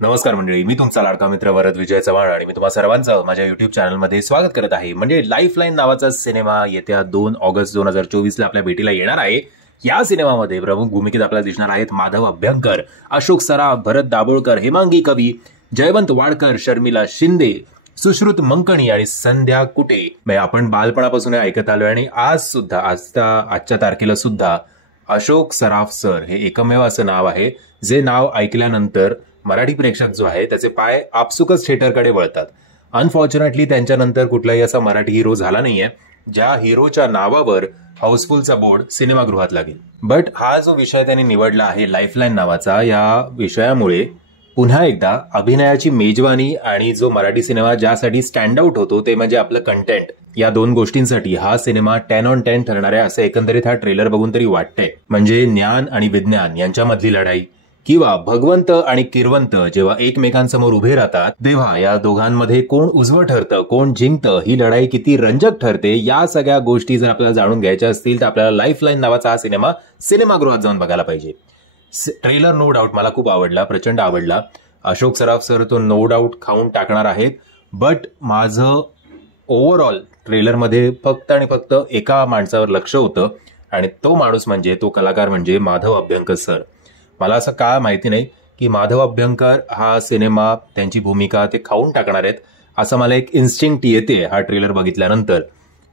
नमस्कार मंडळी, मी तुमचा लाडका मित्र वरद विजय चव्हाण आणि मी तुम्हा सर्वांचं माझ्या युट्यूब चॅनलमध्ये स्वागत करत आहे. म्हणजे लाईफलाईन नावाचा सिनेमा येत्या 2 ऑगस्ट 2024 आपल्या भेटीला येणार आहे. या सिनेमामध्ये प्रमुख भूमिकेत आपल्याला दिसणार आहेत माधव अभ्यंकर, अशोक सराफ, भरत दाभोळकर, हेमांगी कवी, जयवंत वाडकर, शर्मिला शिंदे, सुश्रुत मंकणी आणि संध्या कुटे. आपण बालपणापासून ऐकत आलोय आणि आजच्या तारखेला सुद्धा अशोक सराफ सर हे एकमेव असं नाव आहे जे नाव ऐकल्यानंतर मराठी प्रेक्षक जो आहे त्याचे पाय आपसुकच थिएटरकडे वळतात. अनफॉर्च्युनेटली त्यांच्यानंतर कुठलाही असा मराठी हिरो झाला नाहीये ज्या हिरोच्या नावावर हाऊसफुलचा बोर्ड सिनेमागृहात लागेल. बट हा जो विषय त्यांनी निवडला आहे लाईफलाईन नावाचा, या विषयामुळे पुन्हा एकदा अभिनयाची मेजवानी आणि जो मराठी सिनेमा ज्यासाठी स्टँड आउट होतो ते म्हणजे आपलं कंटेंट, या दोन गोष्टींसाठी हा सिनेमा 10 on 10 ठरणार आहे असं एकंदरीत हा ट्रेलर बघून तरी वाटतंय. म्हणजे ज्ञान आणि विज्ञान यांच्यामधली लढाई किंवा भगवंत आणि किरवंत जेव्हा एकमेकांसमोर उभे राहतात तेव्हा या दोघांमध्ये कोण उजवं ठरतं, कोण जिंकतं, ही लढाई किती रंजक ठरते, या सगळ्या गोष्टी जर आपल्याला जाणून घ्यायच्या असतील तर आपल्याला लाईफलाईन नावाचा हा सिनेमा सिनेमागृहात जाऊन बघायला पाहिजे. ट्रेलर नो डाऊट मला खूप आवडला, प्रचंड आवडला. अशोक सराफ सर तो नो डाऊट खाऊन टाकणार आहेत. बट माझं ओव्हरऑल ट्रेलरमध्ये फक्त आणि फक्त एका माणसावर लक्ष होतं आणि तो माणूस म्हणजे, तो कलाकार म्हणजे माधव अभ्यंकर सर. मला असं का माहिती नाही की माधव अभ्यंकर हा सिनेमा, त्यांची भूमिका ते खाऊन टाकणार आहेत असं मला एक इन्स्टिंक्ट येते हा ट्रेलर बघितल्यानंतर.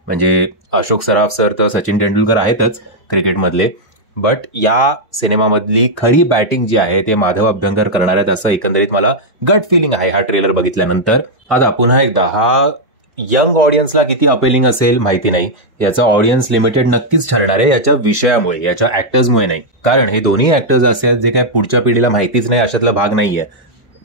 म्हणजे अशोक सराफ सर तर सचिन तेंडुलकर आहेतच क्रिकेटमधले, बट या सिनेमामधली खरी बॅटिंग जी आहे ते माधव अभ्यंकर करणार आहेत असं एकंदरीत मला गट फिलिंग आहे हा ट्रेलर बघितल्यानंतर. आता पुन्हा एकदा हा यंग ऑडियन्सला किती अपेलिंग असेल माहिती नाही. याचा ऑडियन्स लिमिटेड नक्कीच ठरणार आहे याच्या विषयामुळे, याच्या ऍक्टर्समुळे नाही. कारण हे दोन्ही ऍक्टर्स असे आहेत जे काय पुढच्या पिढीला माहितीच नाही अशातला भाग नाहीये.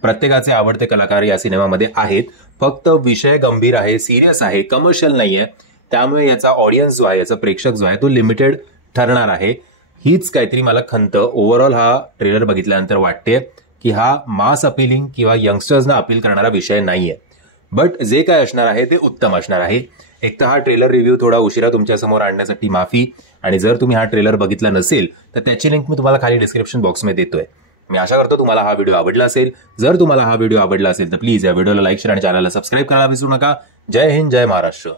प्रत्येकाचे आवडते कलाकार या सिनेमामध्ये आहेत. फक्त विषय गंभीर आहे, सिरियस आहे, कमर्शियल नाहीये. त्यामुळे याचा ऑडियन्स जो आहे, याचा प्रेक्षक जो आहे तो लिमिटेड ठरणार आहे. हीच काहीतरी मला खंत ओव्हरऑल हा ट्रेलर बघितल्यानंतर वाटते की हा मास अपिलिंग किंवा यंगस्टर्सना अपील करणारा विषय नाहीये. बट जे काय असणार आहे ते उत्तम असणार आहे. एक तर हा ट्रेलर रिव्ह्यू थोडा उशिरा तुमच्या समोर आणण्यासाठी माफी, आणि जर तुम्ही हा ट्रेलर बघितला नसेल तर त्याची लिंक मी तुम्हाला खाली डिस्क्रिप्शन बॉक्समध्ये देतोय. मी आशा करतो तुम्हाला हा व्हिडिओ आवडला असेल. जर तुम्हाला हा व्हिडिओ आवडला असेल तर प्लीज या व्हिडिओला लाईक, शेअर आणि चॅनलला सबस्क्राईब करायला विसरू नका. जय हिंद, जय महाराष्ट्र.